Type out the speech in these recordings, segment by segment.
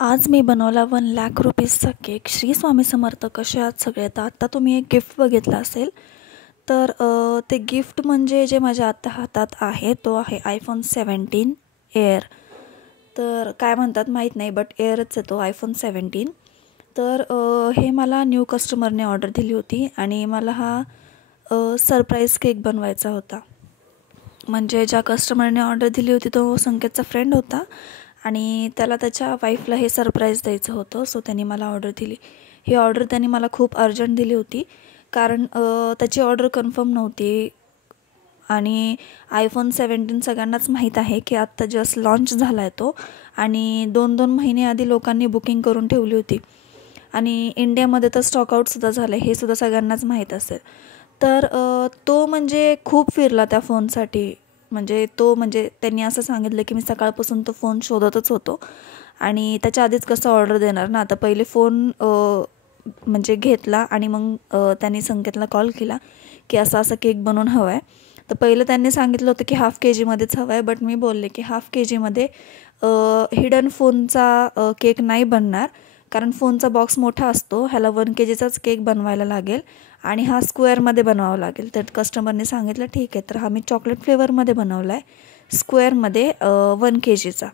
आज मी बनवला 1,00,000 रुपीजचा केक. श्री स्वामी समर्थ कसे आहात सगळे? तर आत्ता तुम्ही एक गिफ्ट बघितलं असेल. तर ते गिफ्ट म्हणजे जे माझ्या आत्ता हातात आहे तो आहे iPhone 17 एअर. तर काय म्हणतात माहीत नाही, बट एअरच आहे तो iPhone 17. तर हे मला न्यू कस्टमरने ऑर्डर दिली होती आणि मला हा सरप्राईज केक बनवायचा होता. म्हणजे ज्या कस्टमरने ऑर्डर दिली होती तो संकेतचा फ्रेंड होता आणि त्याला त्याच्या वाईफला हे सरप्राईज द्यायचं होतं. सो त्यांनी मला ऑर्डर दिली. ही ऑर्डर त्यांनी मला खूप अर्जंट दिली होती कारण त्याची ऑर्डर कन्फर्म नव्हती आणि iPhone 17 सगळ्यांनाच माहीत आहे की आत्ता जस्ट लॉन्च झाला आहे तो आणि 2-2 महिने आधी लोकांनी बुकिंग करून ठेवली होती आणि इंडियामध्ये तर स्टॉकआउटसुद्धा झालं आहे, हे सुद्धा सगळ्यांनाच माहीत असेल. तर तो म्हणजे खूप फिरला त्या फोनसाठी. म्हणजे त्यांनी असं सांगितलं की मी सकाळपासून तो फोन शोधतच होतो आणि त्याच्या आधीच कसं ऑर्डर देणार ना. आता पहिले फोन म्हणजे घेतला आणि मग त्यांनी संकेतला कॉल केला की असं केक बनवून हवं आहे. तर पहिलं त्यांनी सांगितलं होतं की ½ kgमध्येच हवं आहे, बट मी बोलले की ½ kgमध्ये हिडन फोनचा केक नाही बनणार कारण फोनचा बॉक्स मोठा असतो. ह्याला 1 kgचाच केक बनवायला लागेल आणि हा स्क्वेअरमध्ये बनवावा लागेल. तर कस्टमरने सांगितलं ठीक आहे. तर हा मी चॉकलेट फ्लेवरमध्ये बनवला आहे, स्क्वेअरमध्ये 1 kgचा.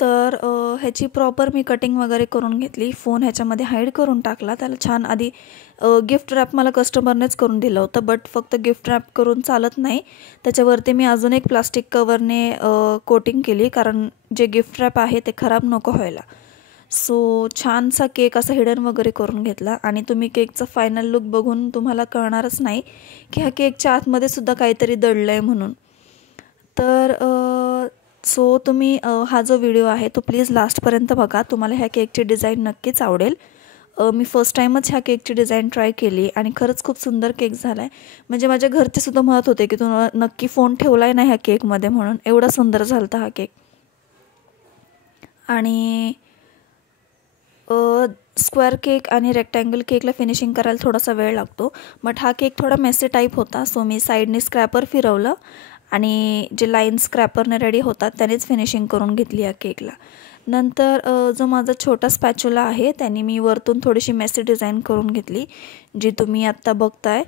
तर ह्याची प्रॉपर मी कटिंग वगैरे करून घेतली. फोन ह्याच्यामध्ये हाईड करून टाकला. त्याला छान आधी गिफ्ट रॅप मला कस्टमरनेच करून दिलं होतं, बट फक्त गिफ्ट रॅप करून चालत नाही. त्याच्यावरती मी अजून एक प्लास्टिक कवरने कोटिंग केली कारण जे गिफ्ट रॅप आहे ते खराब नको व्हायला. सो छानसा केक असा हिडन वगैरे करून घेतला आणि तुम्ही केकचा फायनल लुक बघून तुम्हाला कळणारच नाही की ह्या केकच्या आतमध्ये सुद्धा काहीतरी दडलं आहे म्हणून. तर सो तुम्ही हा जो व्हिडिओ आहे तो प्लीज लास्टपर्यंत बघा. तुम्हाला ह्या केकची डिझाईन नक्कीच आवडेल. मी फर्स्ट टाईमच ह्या केकची डिझाईन ट्राय केली आणि खरंच खूप सुंदर केक झाला आहे. म्हणजे माझ्या घरचेसुद्धा म्हणत होते की तू नक्की फोन ठेवला आहे ना ह्या केकमध्ये म्हणून, एवढा सुंदर झाला होता हा केक. आणि स्क्वेअर केक आणि रेक्टँगल केकला फिनिशिंग करायला थोडासा वेळ लागतो, बट हा केक थोडा मेसी टाईप होता. सो मी साईडने स्क्रॅपर फिरवलं आणि जे लाईन स्क्रॅपरने रेडी होतात त्यानेच फिनिशिंग करून घेतली या केकला. नंतर जो माझा छोटा स्पॅच्युला आहे त्याने मी वरतून थोडीशी मेसी डिझाईन करून घेतली, जी तुम्ही आत्ता बघताय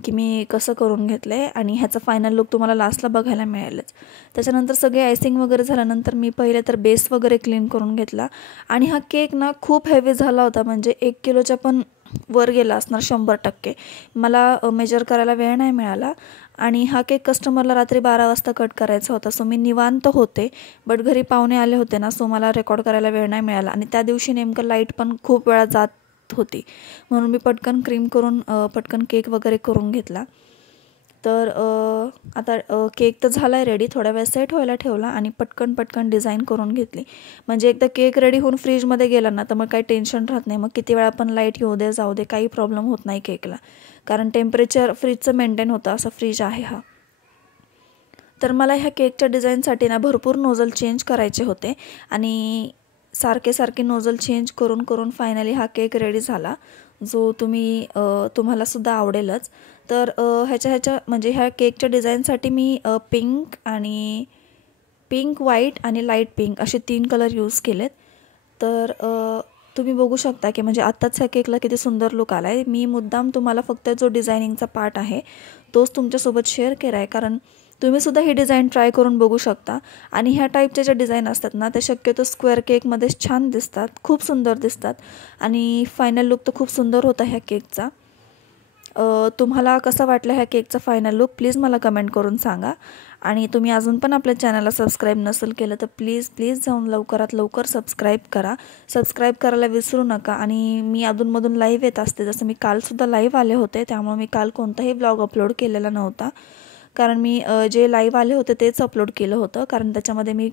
की मी कसं करून घेतलं आहे आणि ह्याचा फायनल लुक तुम्हाला लास्टला बघायला मिळेलच. त्याच्यानंतर सगळे आयसिंग वगैरे झाल्यानंतर मी पहिले तर बेस वगैरे क्लीन करून घेतला आणि हा केक ना खूप हेवी झाला होता. म्हणजे 1 किलोच्या पण वर गेला असणार 100%. मला मेजर करायला वेळ नाही मिळाला आणि हा केक कस्टमरला रात्री 12 वाजता कट करायचा होता. सो मी निवांत होते, बट घरी पाहुणे आले होते ना, सो मला रेकॉर्ड करायला वेळ नाही मिळाला आणि त्या दिवशी नेमकं लाईट पण खूप वेळा जात होती म्हणून मी पटकन क्रीम करून पटकन केक वगैरे करून घेतला. तर आता केक तर झाला आहे रेडी. थोड्या वेळ सेट व्हायला ठेवला आणि पटकन डिझाईन करून घेतली. म्हणजे एकदा केक रेडी होऊन फ्रीजमध्ये गेला ना तर मग काही टेन्शन राहत नाही. मग किती वेळा पण लाईट येऊ दे जाऊ दे काही प्रॉब्लेम होत नाही केकला, कारण टेम्परेचर फ्रीजचं मेंटेन होतं असं फ्रीज आहे हा. तर मला ह्या केकच्या डिझाईनसाठी ना भरपूर नोझल चेंज करायचे होते आणि सारखे नोझल चेंज करून फायनली हा केक रेडी झाला, जो तुम्हालासुद्धा आवडेलच. तर म्हणजे ह्या केकच्या डिझाईनसाठी मी पिंक, व्हाईट आणि लाईट पिंक असे 3 कलर यूज केलेत. तर तुम्ही बघू शकता की म्हणजे आत्ताच ह्या केकला किती सुंदर लुक आला आहे. मी मुद्दाम तुम्हाला फक्त जो डिझायनिंगचा पार्ट आहे तोच तुमच्यासोबत शेअर केला आहे, कारण तुम्हीसुद्धा ही डिझाईन ट्राय करून बघू शकता. आणि ह्या टाईपच्या ज्या डिझाईन असतात ना ते शक्यतो स्क्वेअर केकमध्येच छान दिसतात, खूप सुंदर दिसतात आणि फायनल लुक तर खूप सुंदर होता ह्या केकचा. तुम्हाला कसा वाटला ह्या केकचा फायनल लुक प्लीज मला कमेंट करून सांगा. आणि तुम्ही अजून पण आपल्या चॅनलला सबस्क्राईब नसेल केलं तर प्लीज जाऊन लवकरात लवकर सबस्क्राईब करा. सबस्क्राईब करायला विसरू नका. आणि मी अधूनमधून लाईव्ह येत असते, जसं मी कालसुद्धा लाईव्ह आले होते, त्यामुळे मी काल कोणताही ब्लॉग अपलोड केलेला नव्हता, कारण मी जे लाईव्ह आले होते तेच अपलोड केलं होतं. कारण त्याच्यामध्ये मी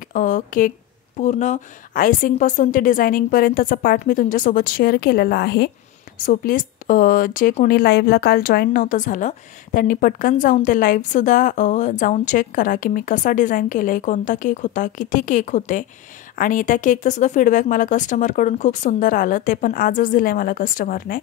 केक पूर्ण आयसिंगपासून ते डिझायनिंगपर्यंतचा पार्ट मी तुमच्यासोबत शेअर केलेला आहे. सो प्लीज जे कोणी लाईव्हला काल जॉईन नव्हतं झालं त्यांनी पटकन जाऊन ते लाईव्हसुद्धा जाऊन चेक करा की मी कसा डिझाईन केलं आहे, कोणता केक होता, किती केक होते. आणि त्या केकचंसुद्धा फीडबॅक मला कस्टमरकडून खूप सुंदर आलं, ते पण आजच दिलं आहे मला कस्टमरने.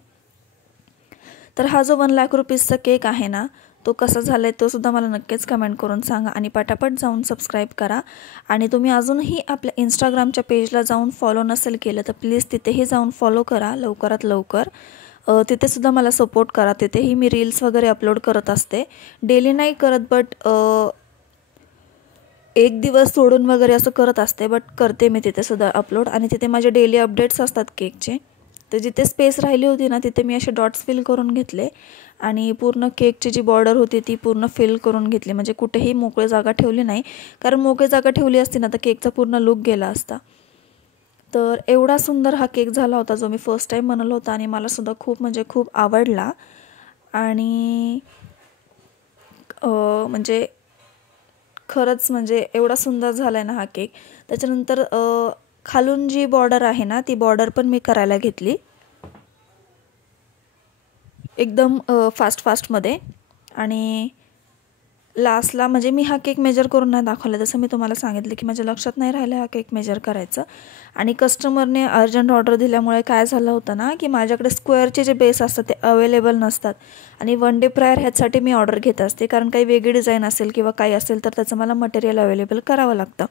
तर हा जो 1,00,000 रुपीजचा केक आहे ना तो कसा झाला आहे तो सुद्धा मला नक्कीच कमेंट करून सांगा आणि पटापट जाऊन सबस्क्राईब करा. आणि तुम्ही अजूनही आपल्या इंस्टाग्रामच्या पेजला जाऊन फॉलो नसेल केलं तर प्लीज तिथेही जाऊन फॉलो करा लवकरात लवकर. तिथेसुद्धा मला सपोर्ट करा. तिथेही मी रील्स वगैरे अपलोड करत असते. डेली नाही करत बट एक दिवस सोडून वगैरे असं करत असते, बट करते मी तिथेसुद्धा अपलोड. आणि तिथे माझे डेली अपडेट्स असतात केकचे. तर जिथे स्पेस राहिली होती ना तिथे मी असे डॉट्स फिल करून घेतले आणि पूर्ण केकची जी बॉर्डर होती ती पूर्ण फिल करून घेतली. म्हणजे कुठेही मोकळी जागा ठेवली नाही, कारण मोकळी जागा ठेवली असती ना तर केकचा पूर्ण लुक गेला असता. तर एवढा सुंदर हा केक झाला होता जो मी फर्स्ट टाईम बनवला होता आणि मला सुद्धा खूप म्हणजे खूप आवडला. आणि म्हणजे खरंच म्हणजे एवढा सुंदर झाला आहे ना हा केक. त्याच्यानंतर खालून जी बॉर्डर आहे ना ती बॉर्डर पण मी करायला घेतली एकदम फास्टमध्ये. आणि लास्टला म्हणजे मी हा केक मेजर करून नाही दाखवला, जसं मी तुम्हाला सांगितलं की माझ्या लक्षात नाही राहिलं हा केक मेजर करायचं. आणि कस्टमरने अर्जंट ऑर्डर दिल्यामुळे काय झालं होतं ना की माझ्याकडे स्क्वेअरचे जे बेस असतात ते अवेलेबल नसतात. आणि 1 डे प्रायर ह्यासाठी मी ऑर्डर घेत असते, कारण काही वेगळी डिझाईन असेल किंवा काही असेल तर त्याचं मला मटेरियल अवेलेबल करावं लागतं.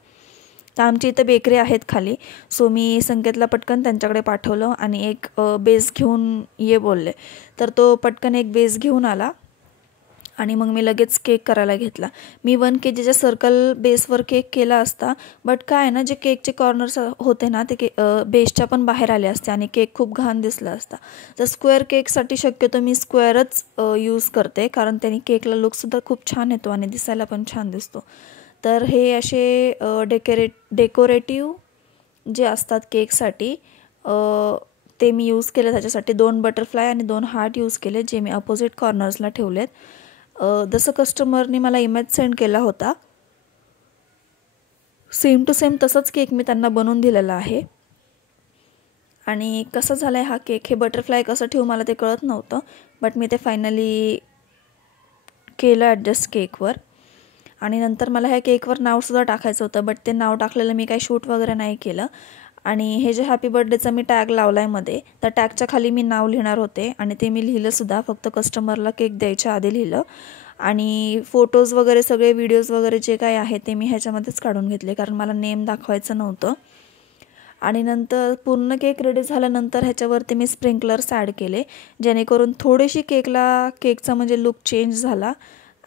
तर आमची इथं बेकरी आहेत खाली, सो मी संकेतला पटकन त्यांच्याकडे पाठवलं आणि एक बेस घेऊन ये बोलले. तर तो पटकन एक बेस घेऊन आला आणि मग मी लगेच केक करायला घेतला. मी 1 kgच्या सर्कल बेसवर केक केला असता, बट काय ना जे केकचे कॉर्नर्स होते ना ते बेसच्या पण बाहेर आले असते आणि केक खूप घाण दिसला असता. तर स्क्वेअर केकसाठी शक्यतो मी स्क्वेअरच यूज करते, कारण त्याने केकला लुकसुद्धा खूप छान येतो आणि दिसायला पण छान दिसतो. तर हे असे डेकोरेटिव्ह जे असतात केकसाठी ते मी यूज केले. त्याच्यासाठी 2 बटरफ्लाय आणि 2 हार्ट यूज केले, जे मी अपोजिट कॉर्नर्सला ठेवलेत. जसं कस्टमरने मला इमेज सेंड केला होता सेम टू सेम तसंच केक मी त्यांना बनवून दिलेला आहे. आणि कसं झालं आहे हा केक, हे बटरफ्लाय कसं ठेवू मला ते कळत नव्हतं, बट मी ते फायनली केलं ॲडजस्ट केकवर. आणि नंतर मला ह्या केकवर नावसुद्धा टाकायचं होतं, बट ते नाव टाकलेलं मी काही शूट वगैरे नाही केलं. आणि हे जे हॅपी बर्थडेचा मी टॅग लावला आहे मध्ये, त्या टॅगच्या खाली मी नाव लिहिणार होते आणि ते मी लिहिलंसुद्धा, फक्त कस्टमरला केक द्यायच्या आधी लिहिलं. आणि फोटोज वगैरे सगळे व्हिडिओज वगैरे जे काही आहे ते मी ह्याच्यामध्येच काढून घेतले, कारण मला नेम दाखवायचं नव्हतं. आणि नंतर पूर्ण केक रेडी झाल्यानंतर ह्याच्यावरती मी स्प्रिंकलर्स ॲड केले, जेणेकरून थोडीशी केकचा म्हणजे लुक चेंज झाला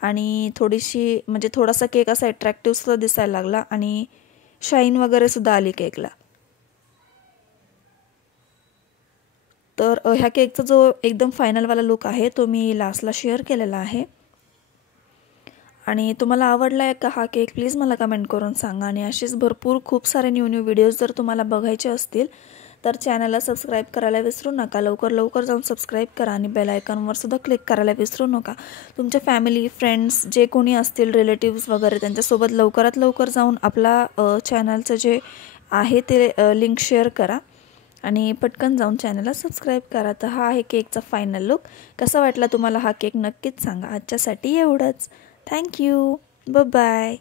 आणि म्हणजे थोडासा केक असा अट्रॅक्टिव्हसुद्धा दिसायला लागला आणि शाईन वगैरे सुद्धा आली केकला. तर ह्या केकचा जो एकदम फायनलवाला लुक आहे तो मी लास्टला शेअर केलेला आहे. आणि तुम्हाला आवडला आहे का हा केक, प्लीज मला कमेंट करून सांगा. आणि असेच भरपूर खूप सारे न्यू व्हिडिओज जर तुम्हाला बघायचे असतील तर चॅनलला सबस्क्राईब करायला विसरू नका. लवकर जाऊन सबस्क्राईब करा आणि बेल आयकॉनवर सुद्धा क्लिक करायला विसरू नका. तुमच्या फॅमिली फ्रेंड्स जे कोणी असतील रिलेटिव्स वगैरे त्यांच्यासोबत लवकरात लवकर जाऊन आपला चॅनलचं जे आहे ते लिंक शेअर करा आणि पटकन जाऊन चॅनलला सबस्क्राईब करा. तर हा आहे केकचा फायनल लुक. कसा वाटला तुम्हाला हा केक नक्कीच सांगा. आजच्यासाठी एवढंच. थँक्यू. बाय.